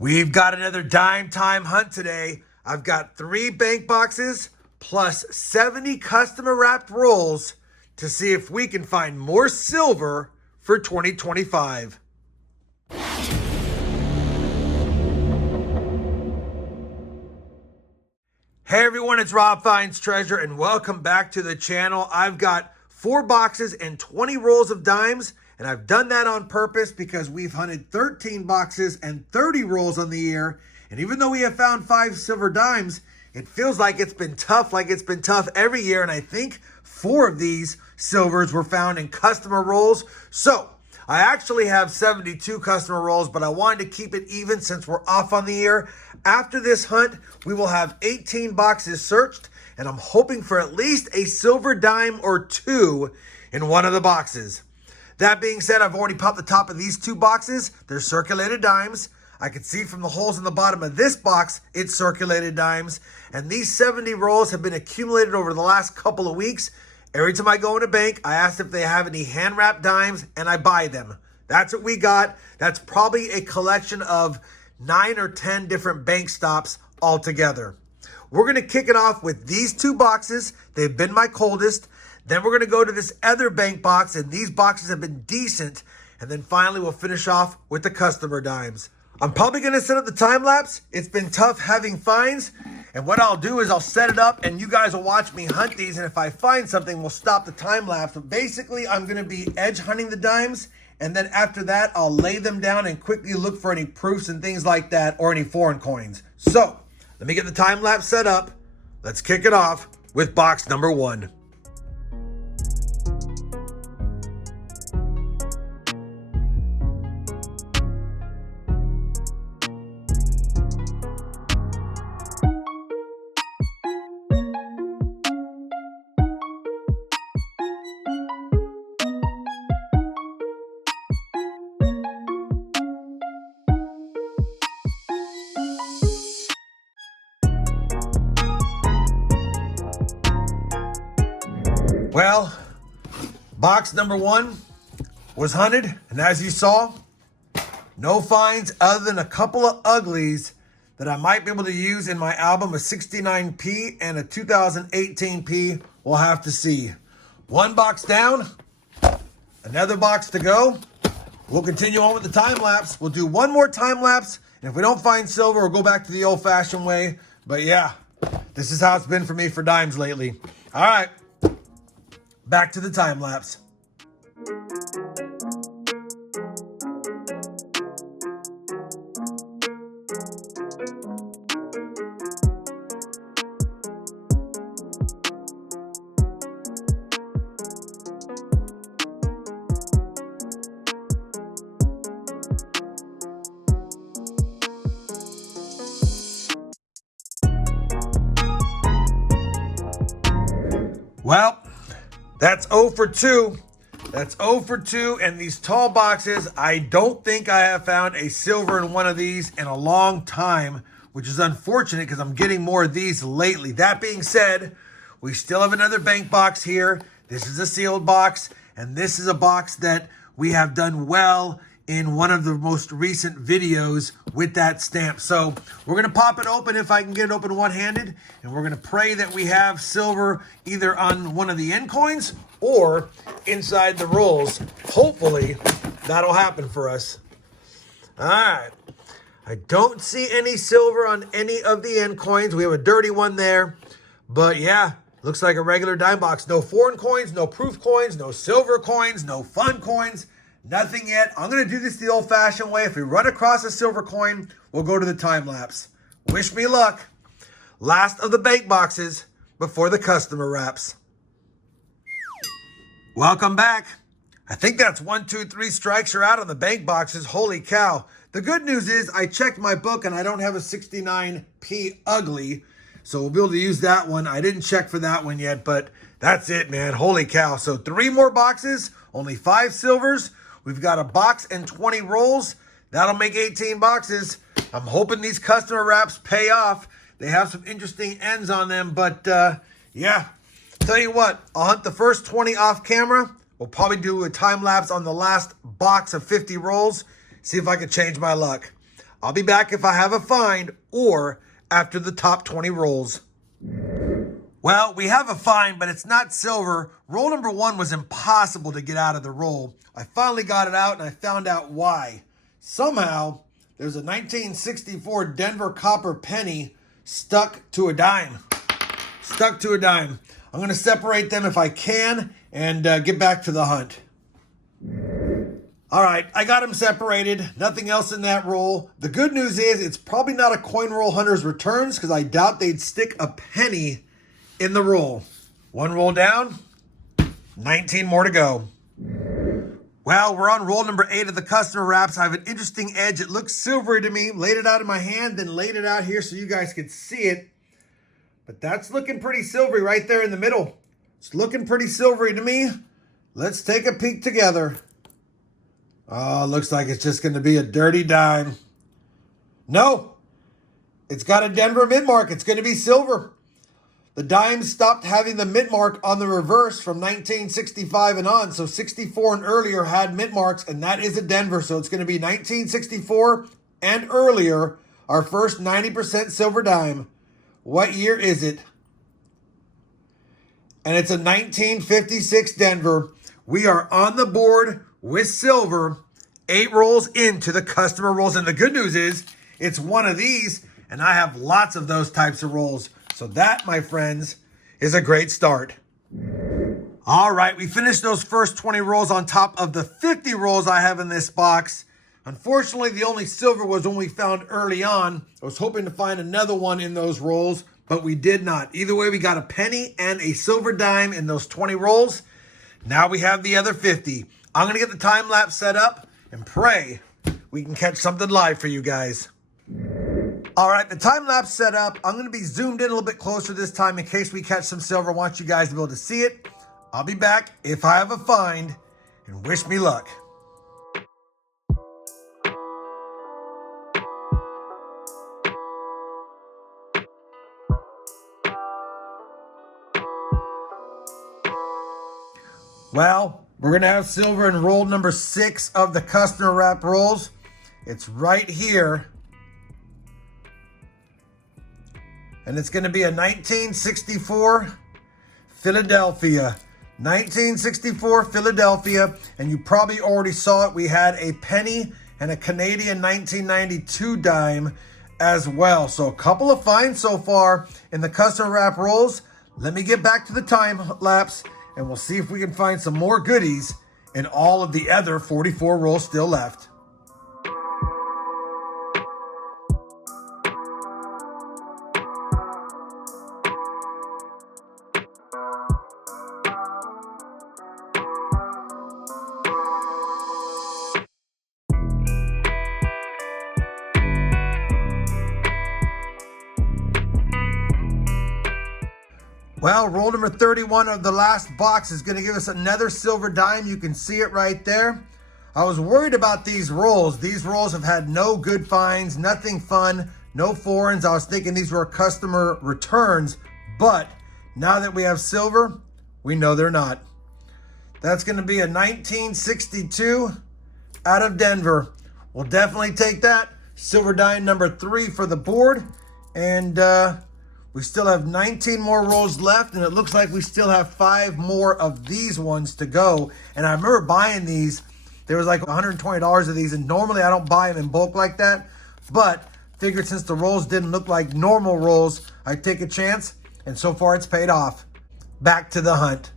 We've got another dime time hunt today. I've got 3 bank boxes plus 70 customer wrapped rolls to see if we can find more silver for 2025. Hey everyone, it's Rob Finds Treasure and welcome back to the channel. I've got 4 boxes and 20 rolls of dimes, and I've done that on purpose because we've hunted 13 boxes and 30 rolls on the year. And even though we have found 5 silver dimes, it feels like it's been tough every year. And I think 4 of these silvers were found in customer rolls. So I actually have 72 customer rolls, but I wanted to keep it even since we're off on the year. After this hunt, we will have 18 boxes searched, and I'm hoping for at least a silver dime or 2 in one of the boxes. That being said, I've already popped the top of these 2 boxes. They're circulated dimes. I can see from the holes in the bottom of this box, it's circulated dimes. And these 70 rolls have been accumulated over the last couple of weeks. Every time I go in a bank, I ask if they have any hand-wrapped dimes, and I buy them. That's what we got. That's probably a collection of 9 or 10 different bank stops altogether. We're going to kick it off with these 2 boxes. They've been my coldest. Then we're going to go to this other bank box, and these boxes have been decent. And then finally, we'll finish off with the customer dimes. I'm probably going to set up the time lapse. It's been tough having finds. And what I'll do is I'll set it up, and you guys will watch me hunt these. And if I find something, we'll stop the time lapse. But basically, I'm going to be edge hunting the dimes. And then after that, I'll lay them down and quickly look for any proofs and things like that, or any foreign coins. So let me get the time lapse set up. Let's kick it off with box number 1. Well, box number 1 was hunted, and as you saw, no finds other than a couple of uglies that I might be able to use in my album, a 69p and a 2018p. We'll have to see. 1 box down, another box to go. We'll continue on with the time lapse. We'll do 1 more time lapse, and if we don't find silver, we'll go back to the old-fashioned way. But yeah, this is how it's been for me for dimes lately. All right. Back to the time lapse. Well, that's 0 for 2. That's 0 for 2. And these tall boxes, I don't think I have found a silver in one of these in a long time, which is unfortunate because I'm getting more of these lately. That being said, we still have another bank box here. This is a sealed box, and this is a box that we have done well in one of the most recent videos with that stamp. So we're going to pop it open if I can get it open one-handed, and we're going to pray that we have silver either on one of the end coins or inside the rolls. Hopefully that'll happen for us. All right. I don't see any silver on any of the end coins. We have a dirty one there, but yeah, looks like a regular dime box. No foreign coins, no proof coins, no silver coins, no fun coins. Nothing yet. I'm going to do this the old-fashioned way. If we run across a silver coin, we'll go to the time lapse. Wish me luck. Last of the bank boxes before the customer wraps. Welcome back. I think that's 1, 2, 3 strikes are out on the bank boxes. Holy cow. The good news is I checked my book and I don't have a 69p ugly, so we'll be able to use that one. I didn't check for that one yet, but that's it, man. Holy cow. So 3 more boxes, only 5 silvers. We've got a box and 20 rolls. That'll make 18 boxes. I'm hoping these customer wraps pay off. They have some interesting ends on them, but yeah. Tell you what, I'll hunt the first 20 off camera. We'll probably do a time lapse on the last box of 50 rolls. See if I can change my luck. I'll be back if I have a find or after the top 20 rolls. Well, we have a find, but it's not silver. Roll number 1 was impossible to get out of the roll. I finally got it out and I found out why. Somehow, there's a 1964 Denver copper penny stuck to a dime. Stuck to a dime. I'm going to separate them if I can and get back to the hunt. All right, I got them separated. Nothing else in that roll. The good news is it's probably not a Coin Roll Hunter's returns because I doubt they'd stick a penny in the roll. 1 roll down, 19 more to go. Well, we're on roll number 8 of the customer wraps. I have an interesting edge. It looks silvery to me. Laid it out in my hand, then laid it out here so you guys could see it. But that's looking pretty silvery right there in the middle. It's looking pretty silvery to me. Let's take a peek together. Oh, looks like it's just going to be a dirty dime. No, it's got a Denver mint mark. It's going to be silver. The dime stopped having the mint mark on the reverse from 1965 and on. So 64 and earlier had mint marks, and that is a Denver. So it's going to be 1964 and earlier, our first 90% silver dime. What year is it? And it's a 1956 Denver. We are on the board with silver, 8 rolls into the customer rolls. And the good news is it's one of these, and I have lots of those types of rolls. So that, my friends, is a great start. All right, we finished those first 20 rolls on top of the 50 rolls I have in this box. Unfortunately, the only silver was one we found early on. I was hoping to find another one in those rolls, but we did not. Either way, we got a penny and a silver dime in those 20 rolls. Now we have the other 50. I'm going to get the time lapse set up and pray we can catch something live for you guys. All right, the time lapse set up. I'm going to be zoomed in a little bit closer this time in case we catch some silver. I want you guys to be able to see it. I'll be back if I have a find, and wish me luck. Well, we're going to have silver in roll number 6 of the customer wrap rolls. It's right here. And it's going to be a 1964 Philadelphia. 1964 Philadelphia. And you probably already saw it. We had a penny and a Canadian 1992 dime as well. So a couple of finds so far in the customer wrap rolls. Let me get back to the time lapse and we'll see if we can find some more goodies in all of the other 44 rolls still left. Well, roll number 31 of the last box is going to give us another silver dime. You can see it right there. I was worried about these rolls. These rolls have had no good finds, nothing fun, no foreigns. I was thinking these were customer returns, but now that we have silver, we know they're not. That's going to be a 1962 out of Denver. We'll definitely take that. Silver dime number 3 for the board. And we still have 19 more rolls left, and it looks like we still have 5 more of these ones to go. And I remember buying these. There was like $120 of these, and normally I don't buy them in bulk like that. But figured since the rolls didn't look like normal rolls, I'd take a chance, and so far it's paid off. Back to the hunt.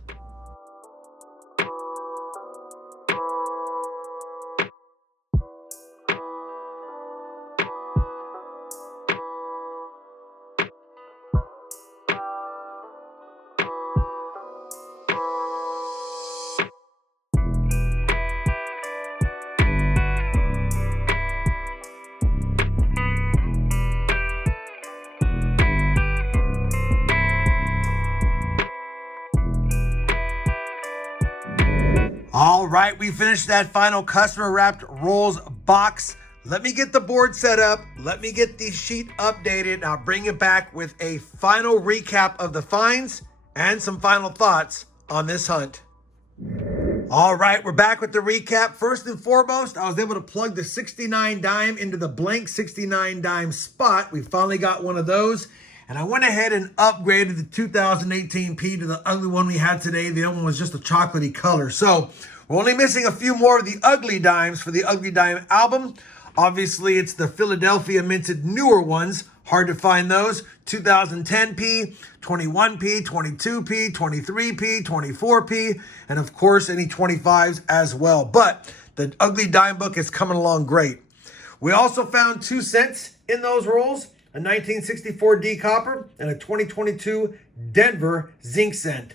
All right, we finished that final customer wrapped rolls box. Let me get the board set up. Let me get the sheet updated. And I'll bring it back with a final recap of the finds and some final thoughts on this hunt. All right, we're back with the recap. First and foremost, I was able to plug the 69 dime into the blank 69 dime spot. We finally got one of those. And I went ahead and upgraded the 2018P to the ugly one we had today. The other one was just a chocolatey color. So we're only missing a few more of the ugly dimes for the Ugly Dime album. Obviously, it's the Philadelphia minted newer ones. Hard to find those. 2010P, 21P, 22P, 23P, 24P, and of course, any 25s as well. But the Ugly Dime book is coming along great. We also found 2 cents in those rolls, a 1964 D copper and a 2022 Denver zinc cent.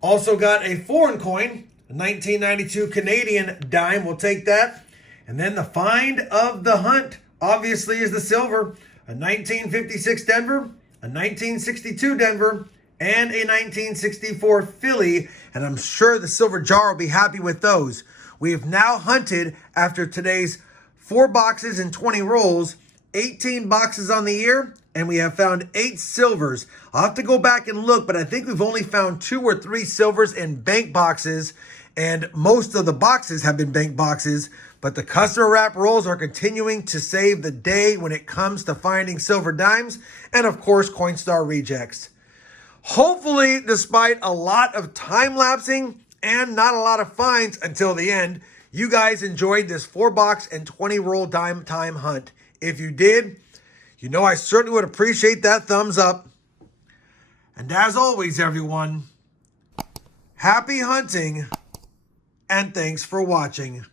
Also got a foreign coin, a 1992 Canadian dime. We'll take that. And then the find of the hunt, obviously, is the silver. A 1956 Denver, a 1962 Denver, and a 1964 Philly. And I'm sure the silver jar will be happy with those. We have now hunted, after today's 4 boxes and 20 rolls, 18 boxes on the year, and we have found 8 silvers. I'll have to go back and look, but I think we've only found 2 or 3 silvers in bank boxes, and most of the boxes have been bank boxes. But the customer wrap rolls are continuing to save the day when it comes to finding silver dimes, and of course, Coinstar rejects. Hopefully, despite a lot of time lapsing and not a lot of finds until the end, you guys enjoyed this 4-box and 20 roll dime time hunt. If you did, you know I certainly would appreciate that thumbs up. And as always, everyone, happy hunting and thanks for watching.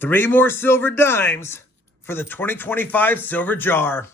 Three more silver dimes for the 2025 silver jar.